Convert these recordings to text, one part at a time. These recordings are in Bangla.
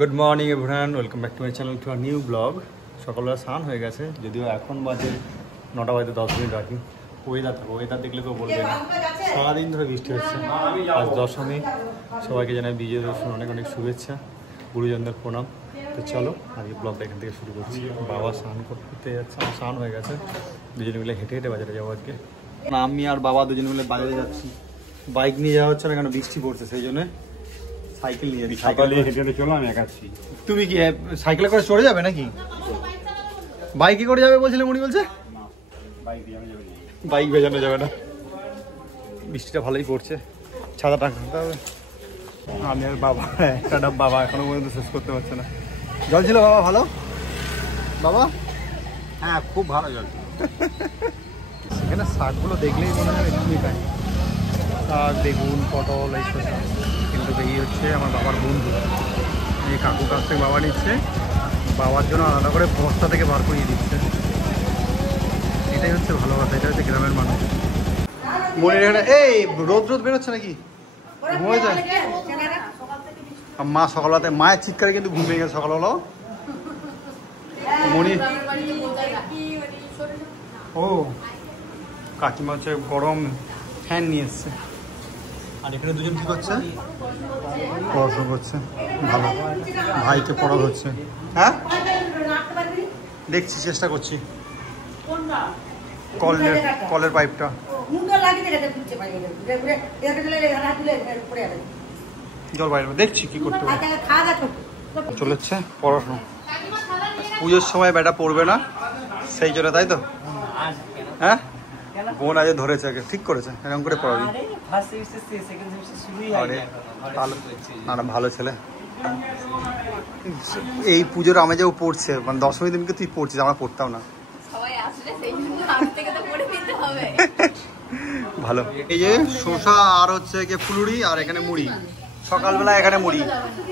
Good morning everyone, welcome back to my channel to a new blog. সকালবেলা স্নান হয়ে গেছে, যদিও এখন বাজে 9টা বাজে 10 মিনিট বাকি। ওয়েদার দেখলে তো বলবে না, সারাদিন ধরে বৃষ্টি হচ্ছে। আজ দশমী, সবাইকে জানাই বিজয় দশমীর অনেক অনেক শুভেচ্ছা, গুরুজনদের প্রণাম। তো চলো আজকে ব্লগটা এখান থেকে শুরু করছি। বাবা স্নান করতে যাচ্ছে, আমার স্নান হয়ে গেছে। দুজনে মিলে হেঁটে হেঁটে বাজারে যাবো আজকে। আমি আর বাবা দুজনে মিলে বাজারে যাচ্ছি। বাইক নিয়ে যাওয়া হচ্ছে না, কেন বৃষ্টি পড়ছে, সেই জন্য সাইকেল নিয়ে যাচ্ছি। সকালে হেঁটে হেঁটে চলো, আমি একাচ্ছি। তুমি কি সাইকেলে করে চড়ে যাবে নাকি? বাইকে করে যাবে বলছিলে, উনি বলছে বাইক ভেজানো যাবে না, বৃষ্টিটা ভালোই পড়ছে, ছাতা টাঙাতে হবে। আমি আর বাবা একটা ডাব বাবা এখনো পর্যন্ত শেষ করতে পারছে না। জল ছিল বাবা ভালো? বাবা হ্যাঁ, খুব ভালো জল। এখানে শাকগুলো দেখলেই মনে হয় এক্ষুনি খাই। শাক, বেগুন, পটল, এই শসা। কিন্তু এই হচ্ছে আমার বাবার বন্ধু, এই কাকুর কাছ থেকে বাবা নিচ্ছে, বাবার জন্য আলাদা করে বস্তা থেকে বার করিয়ে দিচ্ছে। এটাই হচ্ছে ভালোবাসা, এটা হচ্ছে গ্রামের মানুষ। মনের এখানে এই রোদ বেরোচ্ছে নাকি? ঘুমিয়ে যায় মা সকালবেলাতে, মায়ের চিৎকারে কিন্তু ঘুমিয়ে গেছে সকালবেলা। মনি ও কাকিমা হচ্ছে গরম ফ্যান নিয়ে এসছে। আর এখানে দুজন কি করছে? পড়াশোনা করছে। ভালো, ভাইকে পড়া হচ্ছে। হ্যাঁ দেখছি, চেষ্টা করছি। কলের পাইপটা জল বাইরে দেখছি কি করতে পারি। চলেছে পড়াশোনা, পুজোর সময় বেটা পড়বে না সেই জন্য, তাই তো? হ্যাঁ, বোন আজ ধরেছে, ঠিক করেছে, এরকম করে পড়াবি। না না, ভালো ছেলে। এই পুজোর আমি যে পড়ছে, মানে দশমী দিনকে তুই পড়ছিস, আমরা পড়তাম না। ভালো। এই যে শসা আর হচ্ছে ফুলুরি, আর এখানে মুড়ি। সকালবেলা এখানে মুড়ি,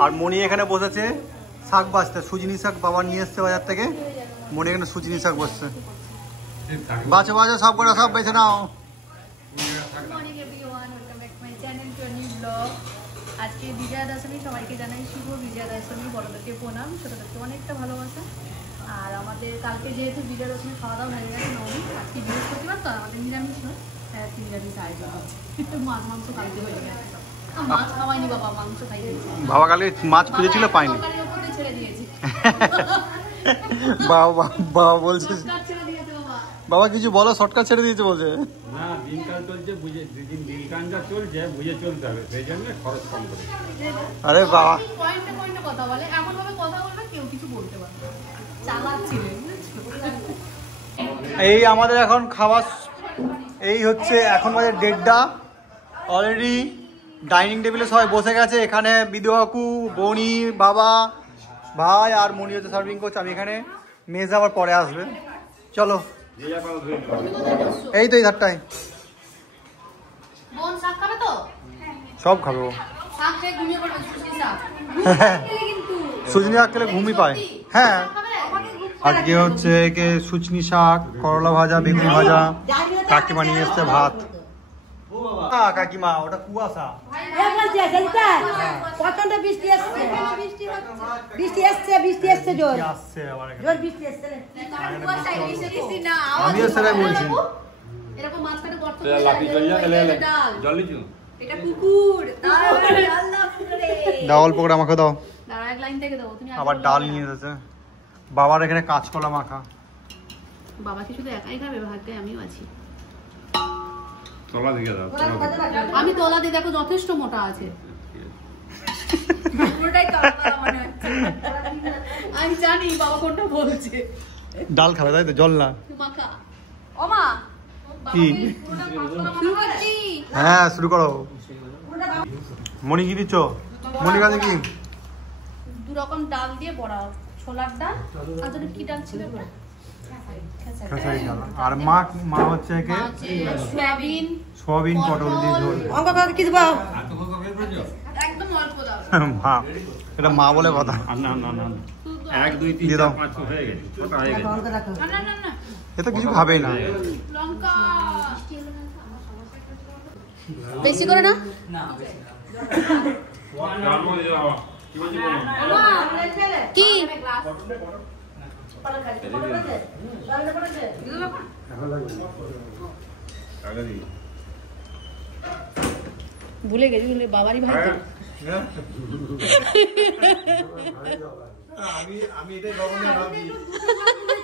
আর মণি এখানে বসেছে শাক বাছতে। সুজনি শাক বাবা নিয়ে এসছে বাজার থেকে, মণি এখানে সুজনি শাক বসছে। বাছো বাছো, সব করে সব বেছে নাও। আজকে বিজয়া দশমী, সবাইকে জানাই শুভ বিজয়া দশমী, বড়দেরকে প্রণাম, ছোটদেরকে অনেকটা ভালোবাসা। আর আমাদের কালকে যেহেতু বিজয়া দশমী খাওয়া দাওয়া হয়ে গেছে, নবমী, আজকে বৃহস্পতিবার তো আমাদের নিরামিষ নয়, নিরামিষ আয়োজন কিন্তু মাছ মাংস কালকে হয়ে গেছে। মাছ খাওয়াইনি বাবা, মাংস খাই দিয়েছে বাবা। কালকে মাছ খুঁজেছিল, পাইনি। ছেড়ে দিয়েছি বাবা, বাবা বলছে বাবা কিছু বলো, শর্টকাট ছেড়ে দিয়েছে বলছে। না, দিনকাল চলছে, বুঝে যেদিন দিনকাল যা চলছে বুঝে চলতে হবে, সেই জন্য খরচ কম করে। আরে বাবা পয়েন্টে কথা বলে, এমন ভাবে কথা বলবে কেউ কিছু বলতে পারবে না, চালাচ্ছিলেন। এই আমাদের এখন খাওয়া, এই হচ্ছে এখন বাজে 1:30। অলরেডি ডাইনিং টেবিলে সবাই বসে গেছে। এখানে বিধু, বনি, বাবা, ভাই আর মনি হচ্ছে সার্ভিং করছে। আমি এখানে মেজ আবার পরে আসবে। চলো, এই তো এই ধারটায় সব খাবো। সুজনি শাক খেলে ঘুমই পায়। হ্যাঁ, আজকে হচ্ছে সুজনি শাক, করলা ভাজা, বেগুনি ভাজা, কাকিমা নিয়ে এসছে ভাত। কাকিমা ওটা কুয়াশা। আমিও সেটাই বলছি। ডাল পকোড়া আমাকে দাও। আবার ডাল নিয়ে এসেছে। বাবার এখানে কাঁচকলা মাখা। বাবা কি শুধু একাই খাবে? ভাগ্যে আমিও আছি। তলা দিকে দাও। আমি তলা দিয়ে দেখো, যথেষ্ট মোটা আছে। আমি জানি বাবা কোনটা বলছে। ডাল খাবে তাই তো, জল না। কি? হ্যাঁ, শুরু করো। মনি কি দিচ্ছ? মনি কাছে কি? 2 রকম ডাল দিয়ে বড়া, ছোলার ডাল আর যদি কি ডাল ছিল বড়, খেসারি ডাল। আর মা হচ্ছে সোয়াবিন পটল দিয়ে ঝোল। কি দিবা? একদম অল্প দাও। মা, এটা মা বলে কথা। না না না, 1 2 3 4 5 হয়ে গেছে, ছোট হয়ে গেছে। না না না, এটা কিছু খাবেই না। লঙ্কা বেশি করে না। ভুলে গেছি বাবারই ভাই তো। আমি এটাই গভর্নমেন্ট ভাবি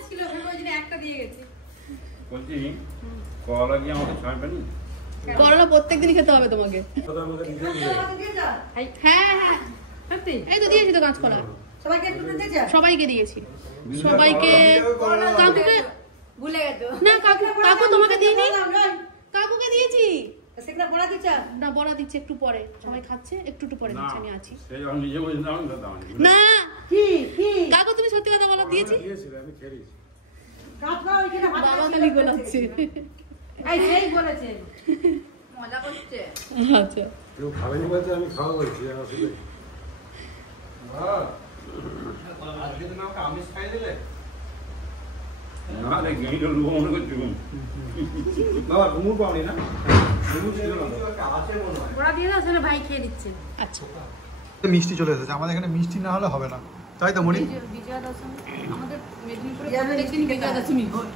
ছিল একটা দিয়ে গেছি। বলছি কলা কি আমাকে ছাড়বে না? করলা প্রত্যেকদিনই খেতে হবে তোমাকে। হ্যাঁ হ্যাঁ এই তো দিয়েছি তো কাঁচকলা সবাইকে দিয়েছি। সবাইকে কাকুকে ভুলে গেছো না? কাকু তোমাকে দিইনি, কাকুকে দিয়েছি না। বড়া দিচ্ছে একটু পরে, সবাই খাচ্ছে একটু পরে দিচ্ছে, আমি আছি না। কাকু তুমি সত্যি কথা বলো, দিয়েছি। বাবা খালি গোলাচ্ছে। মজা করছে। আচ্ছা কেউ খাবেনি বলছে আমি খাওয়া বলছি আমিষ খাই দিলে না রে গিয়ে লোক মনে করছি বাবা ঘুমুর পাওনি না? বড়া দিয়ে দাও, আসলে ভাই খেয়ে নিচ্ছে। আচ্ছা মিষ্টি চলে এসেছে, আমাদের এখানে মিষ্টি না হলে হবে না, তাই তো মনি? বিজয়া দশমী আমাদের মেদিনীপুরে প্রত্যেকদিন বিজয়া দশমী হয়।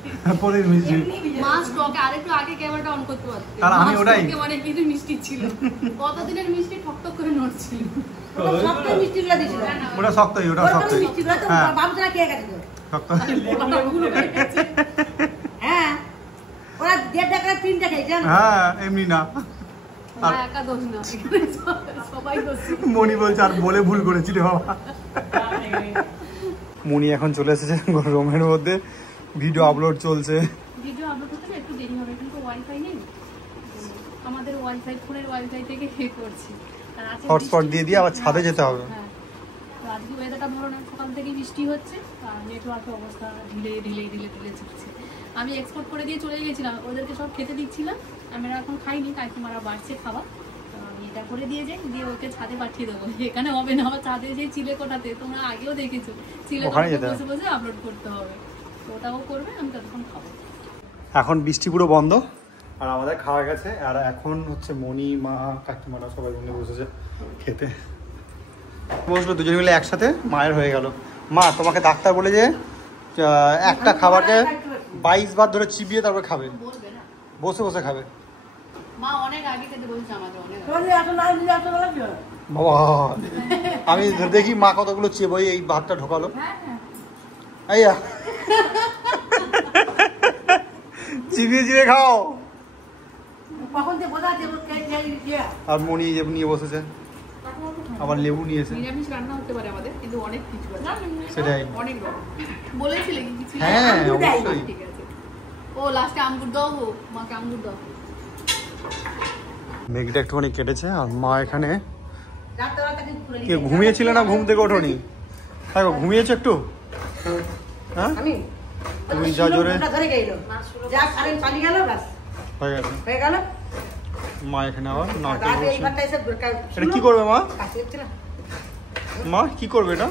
পরের মিষ্টি মা স্টকে আরেকটু আগে ক্যামেরাটা অন করতে পারতে। আর আমি ওটাই অনেক কিছু মিষ্টি ছিল, কতদিনের মিষ্টি ঠকঠক করে নড়ছিল। ওটা শক্তই, ওটা শক্তই। হ্যাঁ শক্ত। হ্যাঁ ওরা 1.5 টাকা 3 টাকা জানো? হ্যাঁ এমনি না, আর একা দোষ না, সবাই দোষ। মনি বলছে আর বলে ভুল করেছি রে বাবা। মনি এখন চলে এসেছে রুমের মধ্যে, ভিডিও আপলোড চলছে। ভিডিও আপলোড হতে একটু দেরি হবে, কিন্তু ওয়াইফাই নেই আমাদের, ওয়াইফাই ফোনের ওয়াইফাই থেকে করছি। আর আজকে হটস্পট দিয়ে দিয়ে আবার ছাদে যেতে হবে। হ্যাঁ তো আজকে ওয়েদারটা ভালো না, সকাল থেকে বৃষ্টি হচ্ছে আর নেটওয়ার্কের অবস্থা ঢিলে চলছে। আমি এক্সপোর্ট করে দিয়ে চলে গেছিলাম, ওদেরকে সব খেতে দিচ্ছিলাম। আমরা এখন খাইনি, কাকিমারা বাড়ছে খাবার, তো আমি এটা করে দিয়ে যাই, দিয়ে ওকে ছাদে পাঠিয়ে দেবো। এখানে হবে না, আমার ছাদে যে চিলেকোঠাতে তোমরা আগেও দেখেছো, চিলেকোঠাতে বসে বসে আপলোড করতে হবে, তো ওটাও করবে, আমি ততক্ষণ খাবো। এখন বৃষ্টি পুরো বন্ধ আর আমাদের খাওয়া গেছে, আর এখন হচ্ছে মনি, মা, কাকিমারা সবাই মিলে বসেছে খেতে। বসলো দুজন মিলে একসাথে, মায়ের হয়ে গেল। মা তোমাকে ডাক্তার বলে যে একটা খাবারকে 22 বার ধরে চিবিয়ে তারপরে খাবে, বলবে না, বসে বসে খাবে। মা অনেক আগে থেকে বলছে আমাদের, অনেক বাবা আমি দেখি মা কতগুলো চেবই এই ভাতটা ঢোকালো। হ্যাঁ হ্যাঁ আইয়া চিবিয়ে চিবিয়ে খাও। আর মনি যে নিয়ে বসেছে, আবার লেবু নিয়েছে। নিরামিষ রান্না হতে পারে আমাদের, কিন্তু অনেক কিছু আছে সেটাই অনেক রকম। বলেছিলে কি কিছু? হ্যাঁ অবশ্যই। ঠিক আছে, ও লাস্টে আঙ্গুর দাও, মাকে আঙ্গুর দাও। মেঘটা একটুখানি কেটেছে, আর মা এখানে ঘুমিয়েছিল না, ঘুম থেকে ওঠোনি? হ্যাঁ ঘুমিয়েছো একটু? হ্যাঁ তুমি যা জোরে হয়ে গেছে। মা এখানে আবার নারকেল বসে, এটা কি করবে মা? মা কি করবে এটা?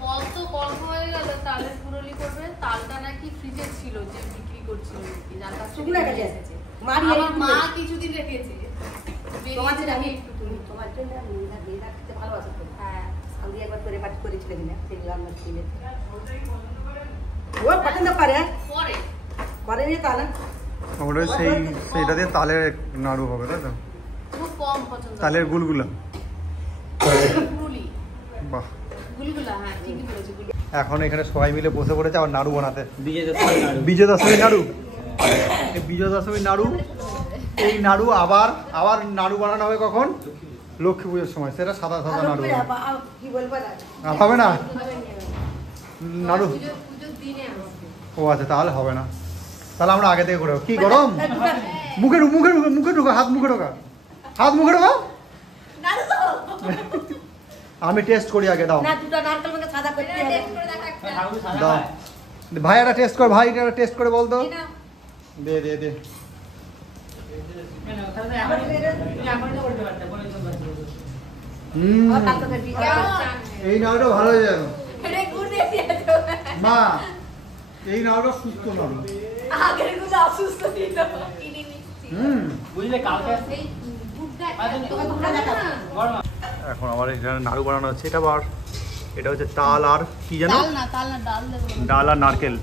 ফল তো কম হয়ে গেল, তালের পুরলি করবে। তালটা নাকি ফ্রিজে ছিল, যে বিক্রি করছিল নাকি, যার কাছে এসেছে। আমার মা কিছুদিন রেখেছে, তোমার জন্য আমি একটু করি, তোমার জন্য আমি দিয়ে রাখতে ভালোবাসি তো। হ্যাঁ আমি একবার করে বাটি করেছিলেন না, সেগুলো আমরা কিনে ও পছন্দ করে পরে করেনি তাহলে ওটা সেইটা দিয়ে তালের নাড়ু হবে, তাই তো? খুব কম পছন্দ, তালের গুলগুলা। পুরুলি বাহ গুলগুলা, হ্যাঁ ঠিকই বলেছো। এখন এখানে সবাই মিলে বসে পড়েছে আবার নাড়ু বানাতে। বিজয় দশমীর নাড়ু, বিজয় দশমীর নাড়ু। এই নাড়ু আবার আবার নাড়ু বানানো হবে কখন? লক্ষ্মী পুজোর সময়। সেটা সাদা সাদা নাড়ু হবে না, নাড়ু। ও আচ্ছা তাহলে হবে না, তাহলে আমরা আগে থেকে করে। কি গরম, মুখে মুখে মুখে ঢোকা, হাত মুখে ঢোকা, হাত মুখে ঢোকা। আমি টেস্ট করি আগে, দাও দাও ভাই, একটা টেস্ট কর ভাই, একটা টেস্ট করে বল তো। দে দে দে। এই নাড়ুটা ভালো হয়ে যাবে মা, এই নাড়ুটা সুস্থ নাড়ু। এখন আবার এখানে নাড়ু বানানো হচ্ছে, এটা আবার এটা হচ্ছে তাল আর কি জানো, তাল না ডাল দেবো। ডাল আর নারকেল।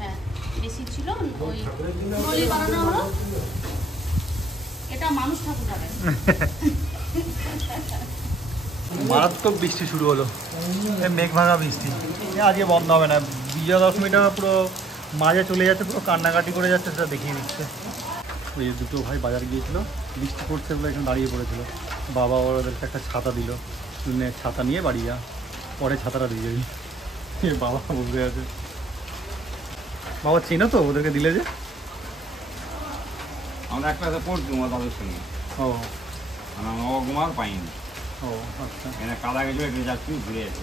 হ্যাঁ বেশি ছিল ওই নলি বানানো হলো। এটা মানুষ ঠাকুর খাবে। মারাত্মক বৃষ্টি শুরু হলো, মেঘ ভাঙা বৃষ্টি। আজকে বন্ধ হবে না, বিজয়া দশমীটা পুরো মাঝে চলে যাচ্ছে, পুরো কান্নাকাটি করে যাচ্ছে, সেটা দেখিয়ে দিচ্ছে। ওই দুটো ভাই বাজার গিয়েছিল, বৃষ্টি পড়ছে বলে এখানে দাঁড়িয়ে পড়েছিল। বাবা ওদেরকে একটা ছাতা দিল, ছাতা নিয়ে বাড়ি যা, পরে ছাতাটা দিয়ে যাবি। বাবা বসে আছে। বাবা চেনো তো ওদেরকে দিলে যে? আমরা একটা পড়ছি তাদের সঙ্গে। ও নবকুমার পাইনি। ও আচ্ছা, এখানে কাদা গেছিল, একটু যাচ্ছি ঘুরে যাচ্ছি।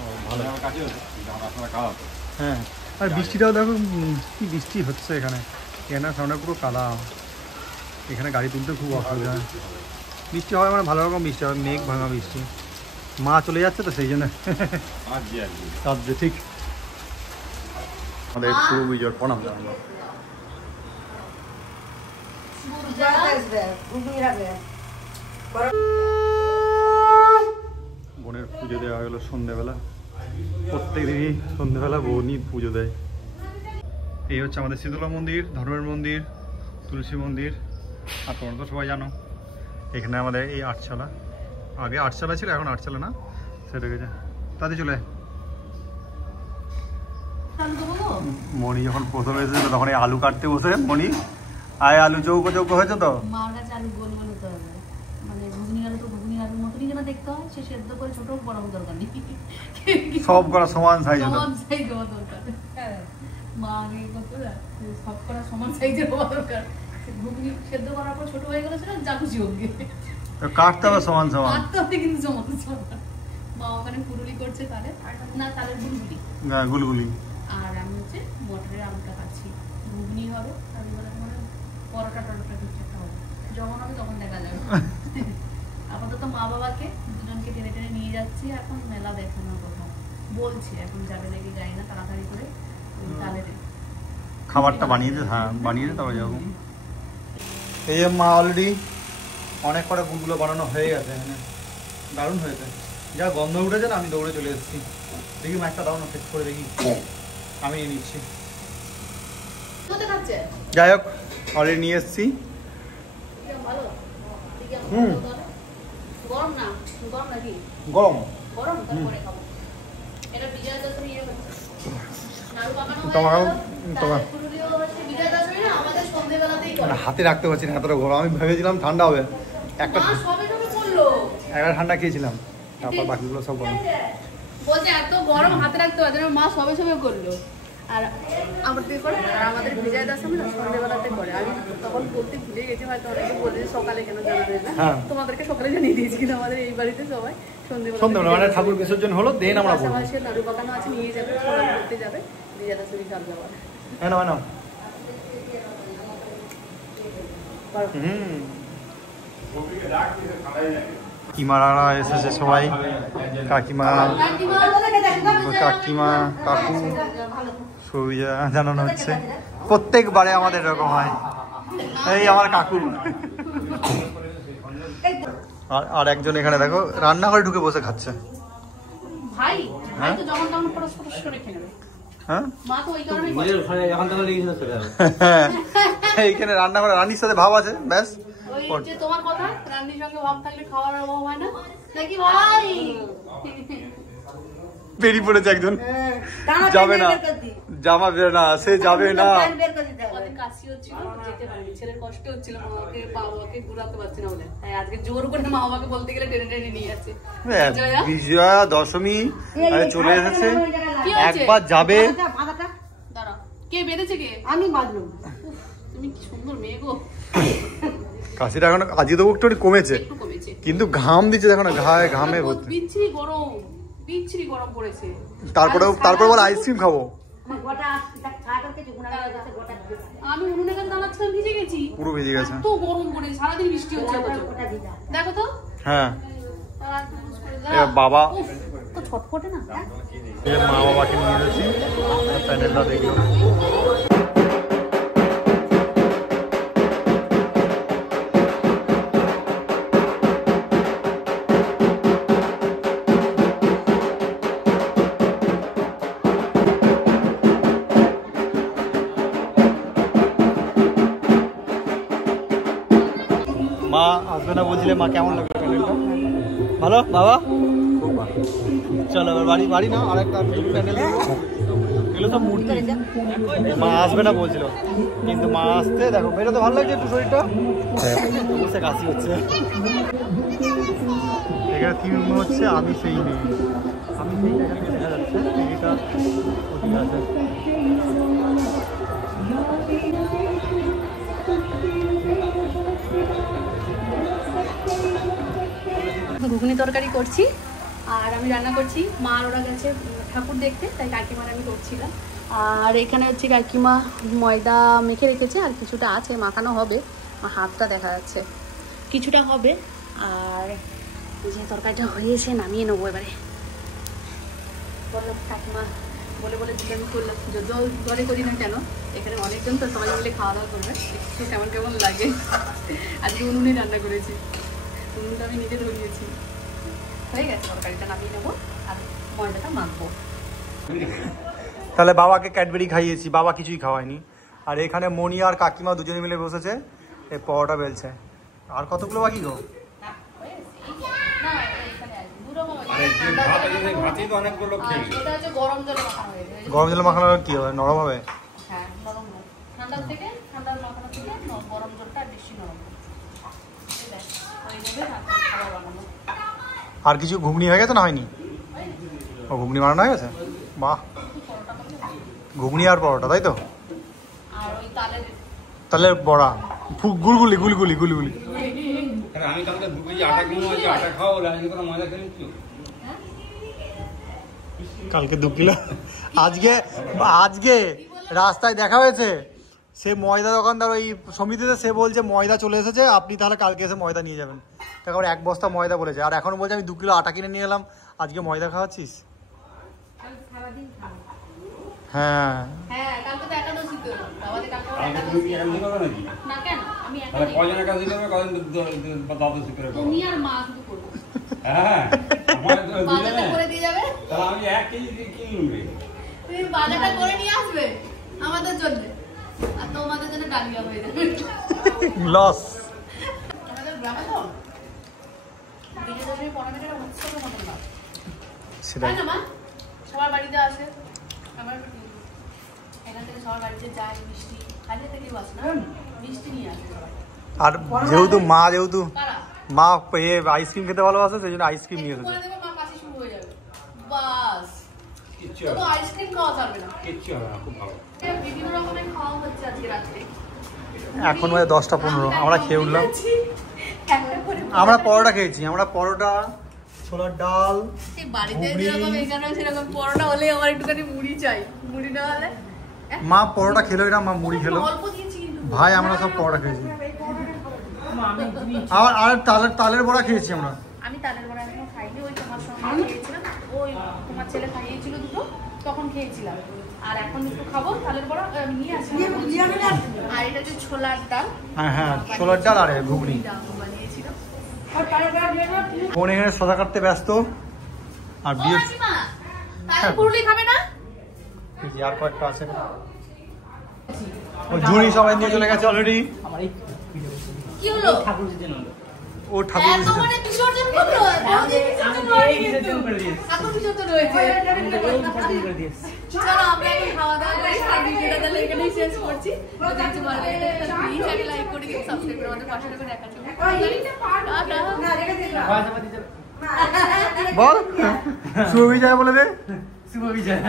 ও ভালো। আমার কাছে রাস্তাটা কাদা তো। হ্যাঁ, আর বৃষ্টিটাও দেখো কি বৃষ্টি হচ্ছে এখানে, কেনার সামনে পুরো কাদা। এখানে গাড়ি তুলতে খুব অসুবিধা। বৃষ্টি হয় মানে ভালো রকম বৃষ্টি হয়, মেঘ ভাঙা বৃষ্টি। মা চলে যাচ্ছে তো সেই জন্য কাঁদছে। ঠিক আমাদের শুভ বিজয় প্রণাম জানাবো। বোনের পুজো দেওয়া হলো সন্ধ্যেবেলা। প্রত্যেক দিনই সন্ধ্যেবেলা বোনই পুজো দেয়। এই হচ্ছে আমাদের শীতলা মন্দির, ধর্মের মন্দির, তুলসী মন্দির। আর তোমরা তো সবাই জানো এখানে আমাদের এই আটচালা, আগে আটচালা ছিল, এখন আটচালা না, সেটা গেছে। তাতে চলে মণি যখন প্রথমে এসেছিল তখন এই আলু কাটতে বসে, মণি আয় আলু চৌকো চৌকো হয়েছে তো, মার কাছে আলু গোল গোল হতে হবে, মানে ঘুগনি আলু তো ঘুগনি আলুর মতনই যেন দেখতে হয়, সে সেদ্ধ করে ছোট বড় দরকার নেই, সব করা সমান সাইজ সমান সাইজ হওয়া দরকার। মা আগে কত সব করা সমান সাইজের হওয়া দরকার। ঘুগনি সেদ্ধ করার পর ছোট হয়ে গেলে সেটা যা খুশি হোক, কাটতে হবে সমান সমান, কাটতে হবে কিন্তু সমান সমান। মা ওখানে পুরুলি করছে তালের, না তালের গুলগুলি, গুলগুলি। আর আমি হচ্ছে মটরের আলুটা কাটছি। ঘুগনি হবে, আর এবারে মানে পরোটা টরোটা কিছু একটা হবে, যখন হবে তখন দেখা যাবে। আপাতত মা বাবাকে দুজনকে টেনে টেনে নিয়ে যাচ্ছি এখন মেলা দেখানোর কথা বলছি, এখন যাবে নাকি যাই না, তাড়াতাড়ি করে তালের খাবারটা বানিয়েছে, হ্যাঁ বানিয়েছে তবে যাবো। এই যে মা অলরেডি অনেক কটা গুলগুলো বানানো হয়ে গেছে, এখানে দারুণ হয়েছে, যা গন্ধ উঠেছে না, আমি দৌড়ে চলে এসেছি। দেখি মা একটা দাও না, ফেস করে দেখি, আমি নিয়ে নিচ্ছি। যাই হোক অলরেডি নিয়ে এসেছি। গরম না, গরম নাকি? গরম গরম তারপরে খাবো। এটা বিজয়া দশমী নাড়ু বানানো তোমার হয়ে গেল, তাহলে পুরুলিও হচ্ছে বিজয়া দশমী না, আমাদের সন্ধ্যেবেলাতেই করে। হাতে রাখতে পারছি না, এতটা গরম। আমি ভেবেছিলাম ঠান্ডা হবে, একটা মা সবে সবে করলো, একটা ঠান্ডা খেয়েছিলাম, তারপর বাকিগুলো সব গরম। বলছে এত গরম হাতে রাখতে পারছে না, মা সবে সবে করলো। আর আমাদের করে, আর আমাদের বিজয়া দশমী না সন্ধ্যেবেলাতে করে। আমি তখন বলতে ভুলে গেছি, হয়তো অনেকে বলে সকালে কেন জানাবে না, তোমাদেরকে সকালে জানিয়ে দিয়েছি, কিন্তু আমাদের এই বাড়িতে সবাই সন্ধ্যেবেলা মানে ঠাকুর বিসর্জন হলো, দেন আমরা বলবো। পাশাপাশি নাড়ু বাগানো আছে, নিয়ে যাবে, প্রণাম করতে যাবে, বিজয়া দশমী কাল যাওয়ার। হ্যাঁ না কাকিমারা এসেছে সবাই, কাকিমা কাকিমা কাকু সুবিধা জানানো হচ্ছে। প্রত্যেকবারে আমাদের এরকম হয়। এই আমার কাকু, আর একজন এখানে দেখো রান্নাঘরে ঢুকে বসে খাচ্ছে। ভাই ভাই তো যখন তখন পরস্পর করে খেয়ে নেবে। হ্যাঁ মা তো ওই কারণেই করে। এইখানে রান্না করে রানীর সাথে ভাব আছে, ব্যাস। ওই যে তোমার কথা, রান্নির সঙ্গে ভাব থাকলে খাওয়ার অভাব হয় না নাকি ভাই? বেরিয়ে পড়েছে একজন, যাবে না, জামা বের না, সে যাবে না। আমাদের কাশি হচ্ছিল, যেতে পারিনি, ছেলের কষ্ট হচ্ছিল, মাকে বাবাকে ঘুরাতে পারছি না বলে, তাই আজকে জোর করে মা বাবাকে বলতে গেলে টেনে টেনে নিয়ে যাচ্ছে। বিজয়া দশমী চলে এসেছে, একবার যাবে। দাঁড়া, কে বেঁধেছে? কে? আমি বাঁধলাম। তুমি কি সুন্দর মেয়ে গো। কাশিটা এখন আজকে তো একটু কমেছে, একটু কমেছে, কিন্তু ঘাম দিচ্ছে, দেখো না, ঘায়ে ঘামে ভর্তি। বিচ্ছিরি গরম, বিচ্ছিরি গরম পড়েছে। তারপরে বলে আইসক্রিম খাবো। আমি উনুনে কাছে দাঁড়াচ্ছিলাম, ভিজে গেছি, পুরো ভিজে গেছে, এত গরম করে সারাদিন বৃষ্টি হচ্ছে। দেখো তো, হ্যাঁ বাবা তো ছটফটে না। মা বাবাকে নিয়ে এসেছি, প্যান্ডেলটা দেখলো। বলছিলে মা কেমন লাগলো প্যান্ডেলটা? ভালো বাবা? চলো এবার বাড়ি বাড়ি না আরেকটা প্যান্ডেল এগুলো সব মূর্তি। মা আসবে না বলছিল, কিন্তু মা আসতে দেখো এটা তো ভালো লাগছে একটু শরীরটা, বসে কাশি হচ্ছে। এখানে থিম হচ্ছে আমি সেই নেই, আমি সেই এখানে দেখা যাচ্ছে এটা ওদিকে আছে। ঘুগনি তরকারি করছি আর আমি রান্না করছি। মা আর ওরা গেছে ঠাকুর দেখতে, তাই কাকিমার আমি করছিলাম। আর এখানে হচ্ছে কাকিমা ময়দা মেখে রেখেছে, আর কিছুটা আছে মাখানো হবে, হাতটা দেখা যাচ্ছে কিছুটা হবে। আর যে তরকারিটা হয়েছে নামিয়ে নেবো এবারে। বললাম কাকিমা বলে বলে দিলে আমি করলাম, জল ঘরে করি না কেন, এখানে অনেকজন তো সবাই মিলে খাওয়া দাওয়া করবে, একটু কেমন কেমন লাগে। আজকে উনুনে রান্না করেছি, উনুনটা আমি নিজে ধরিয়েছি। হয়ে গেছে, তরকারিটা নামিয়ে নেবো আর ময়দাটা মাখবো। তাহলে বাবাকে ক্যাডবেরি খাইয়েছি, বাবা কিছুই খাওয়ায়নি। আর এখানে মনি আর কাকিমা দুজনে মিলে বসেছে, এই পরোটা বেলছে। আর কতগুলো বাকি গো? গরম জলে মাখানো কি হবে, নরম হবে? হ্যাঁ নরম হবে, ঠান্ডার থেকে ঠান্ডার মাখানো থেকে গরম জলটা বেশি নরম হবে। আর কিছু ঘুগনি হয়ে গেছে না হয়নি? ও ঘুগনি বানানো হয়ে গেছে, বাহ। ঘুগনি আর পরোটা তাই তো? তালের বড়া, গুলগুলি গুলগুলি গুলগুলি। আমি কালকে 2 কেজি আটা কিনে আটা খাওয়া হলো, আজকে তোরা ময়দা কিনে নিচ্ছ? কালকে 2 কিলো। আজকে রাস্তায় দেখা হয়েছে, সে ময়দা দোকানদার ওই সমিতিতে, সে বলছে ময়দা চলে এসেছে, আপনি তাহলে কালকে এসে ময়দা নিয়ে যাবেন। তারপর 1 বস্তা ময়দা বলেছে, আর এখন বলছে আমি 2 কিলো আটা কিনে নিয়ে এলাম, আজকে ময়দা খাওয়াচ্ছিস? হ্যাঁ কালকে তো একাদশী তো, আমাদের কালকে না কেন আমি তাহলে কজন একাদশী করবে, কজন দ্বাদশী করে? তুমি আর মা শুধু করবে। হ্যাঁ আমার তো বাজারটা করে দিয়ে যাবে, তাহলে আমি 1 কেজি কিনবে। তুমি বাজারটা করে নিয়ে আসবে আমাদের জন্য, আর তোমাদের জন্য ডালিয়া হয়ে যাবে। লস। আমাদের গ্রামে তো বিজয় দশমী পড়ানোটা উৎসবের মতন না, তাই না মা? সবার বাড়িতে আসে, আমার এখান থেকে সবার বাড়িতে যায় মিষ্টি, কাজে থেকেও আসে না, মিষ্টি নিয়ে আসে সবাই। আর যেহেতু মা আইসক্রিম খেতে ভালোবাসে, সেই জন্য আইসক্রিম নিয়ে এসেছে। মা কাশি শুরু হয়ে যাবে, বাস তো আইসক্রিম খাওয়া যাবে না, কিচ্ছু হবে না, খুব ভালো। বিভিন্ন রকমের খাওয়া হচ্ছে আজকে রাত্রে। এখন 10টা 15, আমরা খেয়ে উঠলাম। আমরা পরোটা খেয়েছি, আমরা পরোটা, ছোলার ডাল, বাড়িতে যেরকম এখানে সেরকম পরোটা হলে আমার একটুখানি মুড়ি চাই, মুড়ি না হলে মা পরোটা খেলো না, মা মুড়ি খেলো। অল্প দিয়েছি কিন্তু ভাই আমরা সব পরোটা খেয়েছি, আর তালের বড়া খেয়েছি আমরা। আমি তালের বড়া এখনো খাইনি, ওই তোমার সঙ্গে খেয়েছিলাম, ওই তোমার ছেলে খাইয়েছিল দুটো, তখন খেয়েছিলাম। আর এখন একটু খাবো তালের বড়া নিয়ে আসি। আর এটা হচ্ছে ছোলার ডাল, হ্যাঁ ছোলার ডাল আর ঘুগনি বানিয়েছিল। বোন এখানে সোজা কাটতে ব্যস্ত। আর বিয়ে তালের পুরুলি খাবে না, আর কয়েকটা আছে, ও ঝুড়ি সবাই নিয়ে চলে গেছে অলরেডি। কি হলো? ও ঠাকুর মানে বিসর্জন করলো, ঠাকুর বিসর্জন হয়েছে। চলো আমরা এখন খাওয়া দাওয়া করি, আর ভিডিওটা তাহলে এখানেই শেষ করছি। যদি কিছু ভালো লাগে প্লিজ একটা লাইক করে দিন, সাবস্ক্রাইব করে আমাদের পাশে থাকুন। দেখার জন্য বল শুভ বিজয় বলে দে। শুভ বিজয়।